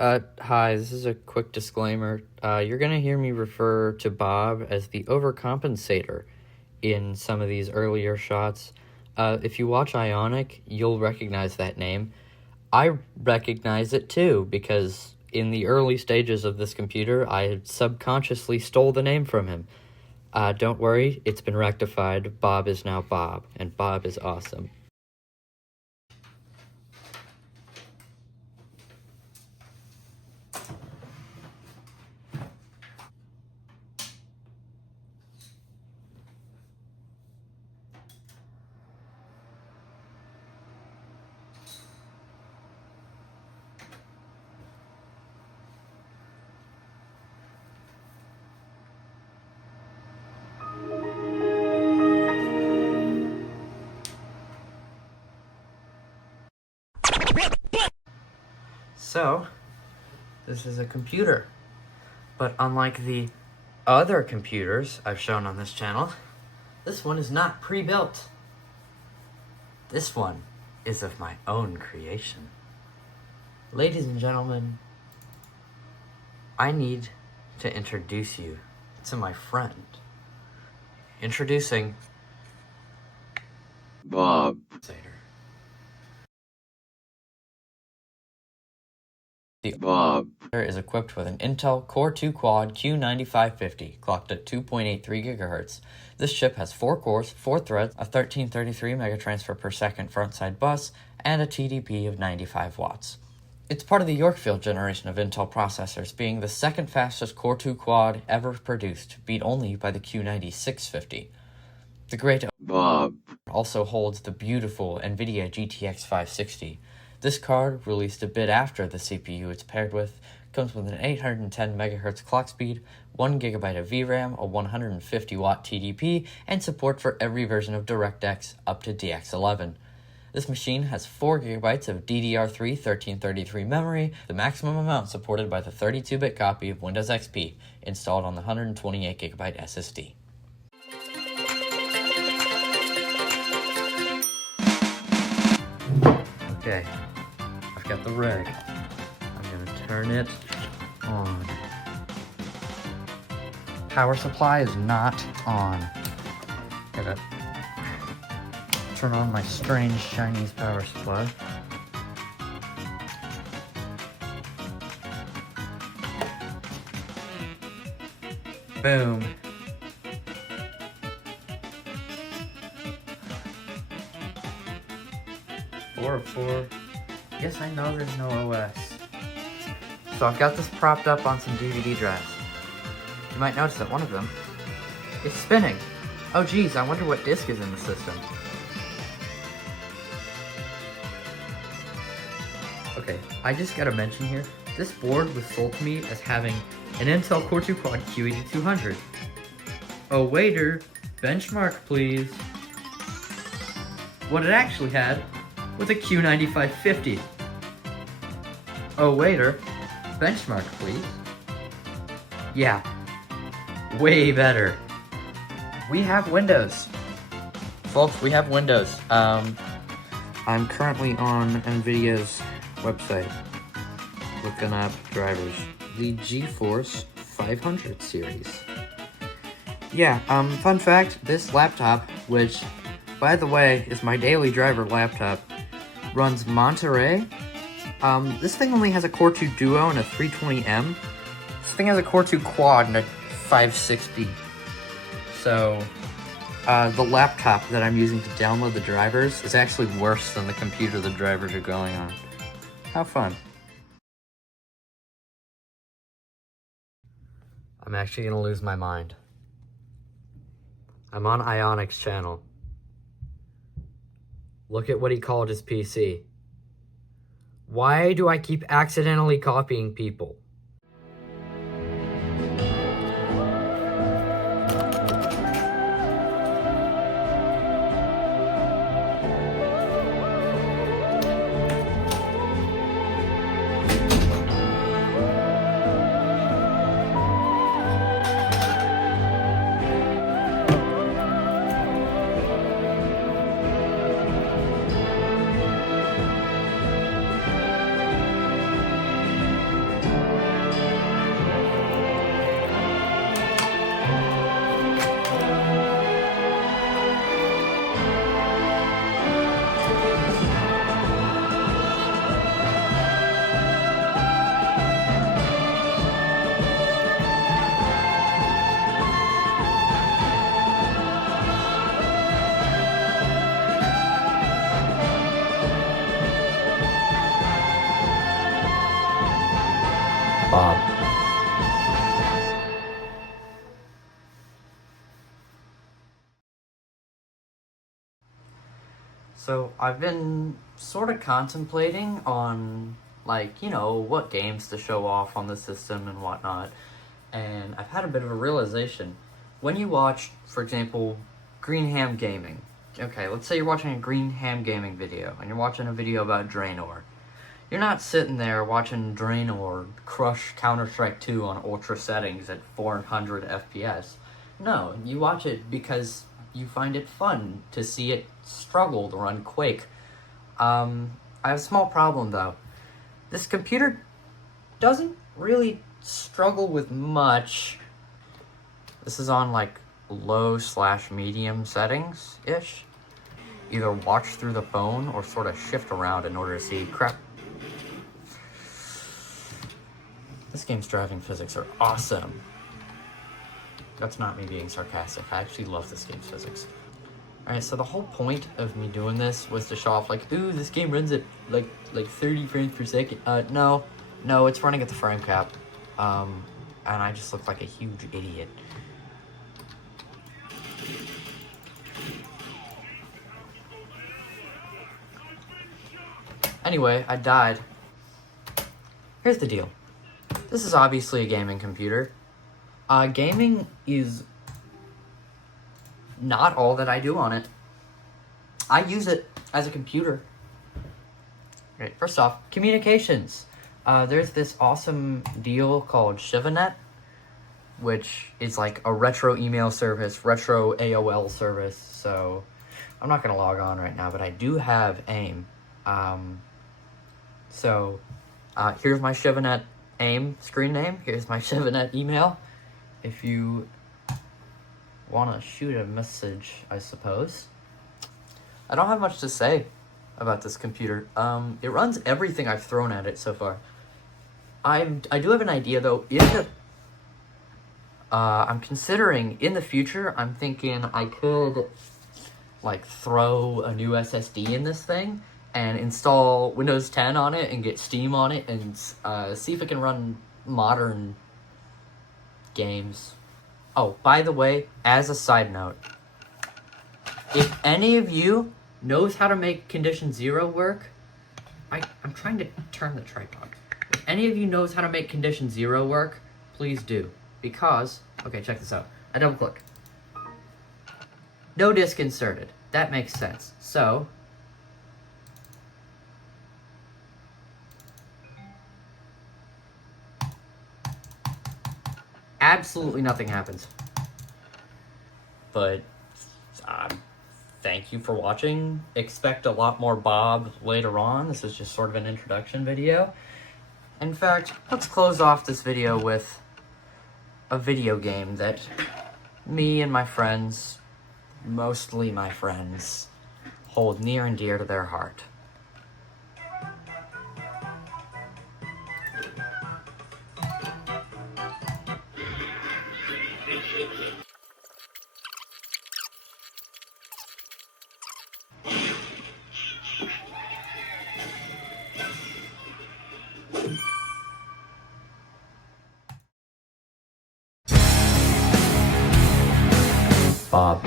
Hi, this is a quick disclaimer. You're going to hear me refer to Bob as the overcompensator in some of these earlier shots. If you watch Ionic, you'll recognize that name. I recognize it too, because in the early stages of this computer, I subconsciously stole the name from him. Don't worry, it's been rectified. Bob is now Bob, and Bob is awesome. So, this is a computer, but unlike the other computers I've shown on this channel, this one is not pre-built. This one is of my own creation. Ladies and gentlemen, I need to introduce you to my friend. Introducing Bob. The Bob is equipped with an Intel Core 2 Quad Q9550, clocked at 2.83 GHz. This chip has 4 cores, 4 threads, a 1333 megatransfer per second frontside bus, and a TDP of 95 watts. It's part of the Yorkville generation of Intel processors, being the second fastest Core 2 Quad ever produced, beat only by the Q9650. The great Bob also holds the beautiful NVIDIA GTX 560. This card, released a bit after the CPU it's paired with, comes with an 810 MHz clock speed, 1 GB of VRAM, a 150 watt TDP, and support for every version of DirectX up to DX11. This machine has 4 GB of DDR3 1333 memory, the maximum amount supported by the 32-bit copy of Windows XP, installed on the 128 GB SSD. Okay, I've got the rig. I'm gonna turn it on. Power supply is not on. Gotta turn on my strange Chinese power supply. Boom. Four. Yes, I know there's no OS. So I've got this propped up on some DVD drives. You might notice that one of them is spinning. Oh geez, I wonder what disk is in the system. Okay, I just gotta mention here, this board was sold to me as having an Intel Core 2 Quad Q8200. Oh waiter, benchmark please. What it actually had was a Q9550. Oh waiter, benchmark please. Yeah, way better. We have Windows. Folks, we have Windows. I'm currently on NVIDIA's website looking up drivers. The GeForce 500 series. Yeah, fun fact, this laptop, which, by the way, is my daily driver laptop, runs Monterey. This thing only has a Core 2 Duo and a 320M. This thing has a Core 2 Quad and a 560. So, the laptop that I'm using to download the drivers is actually worse than the computer the drivers are going on. How fun. I'm actually gonna lose my mind. I'm on Ionic's channel. Look at what he called his PC. Why do I keep accidentally copying people? Bob. So I've been sort of contemplating on, like, you know, what games to show off on the system and whatnot. And I've had a bit of a realization. When you watch, for example, Greenham Gaming. Okay, let's say you're watching a Greenham Gaming video, and you're watching a video about Draenor. You're not sitting there watching Draenor crush Counter-Strike 2 on ultra settings at 400 FPS. No, you watch it because you find it fun to see it struggle to run Quake. I have a small problem, though. This computer doesn't really struggle with much. This is on, like, low/medium settings-ish. Either watch through the phone or sort of shift around in order to see. Crap. This game's driving physics are awesome. That's not me being sarcastic. I actually love this game's physics. Alright, so the whole point of me doing this was to show off, like, ooh, this game runs at, like 30 frames per second. No, it's running at the frame cap. And I just look like a huge idiot. Anyway, I died. Here's the deal. This is obviously a gaming computer. Gaming is not all that I do on it. I use it as a computer. Right, first off, communications. There's this awesome deal called Shivanet, which is like a retro email service, retro AOL service. So I'm not going to log on right now, but I do have AIM. Here's my Shivanet AIM screen name. Here's my Shivanet email. If you want to shoot a message, I suppose. I don't have much to say about this computer. It runs everything I've thrown at it so far. I do have an idea, though. I'm considering, in the future, I'm thinking I could, like, throw a new SSD in this thing and install Windows 10 on it and get Steam on it and see if it can run modern games. Oh, by the way, as a side note, if any of you knows how to make Condition Zero work, I'm trying to turn the tripod. If any of you knows how to make Condition Zero work, please do. Because, okay, check this out. I double click. No disk inserted. That makes sense. So, absolutely nothing happens. But, thank you for watching. Expect a lot more Bob later on. This is just sort of an introduction video. In fact, let's close off this video with a video game that me and my friends, mostly my friends, hold near and dear to their heart. Bob.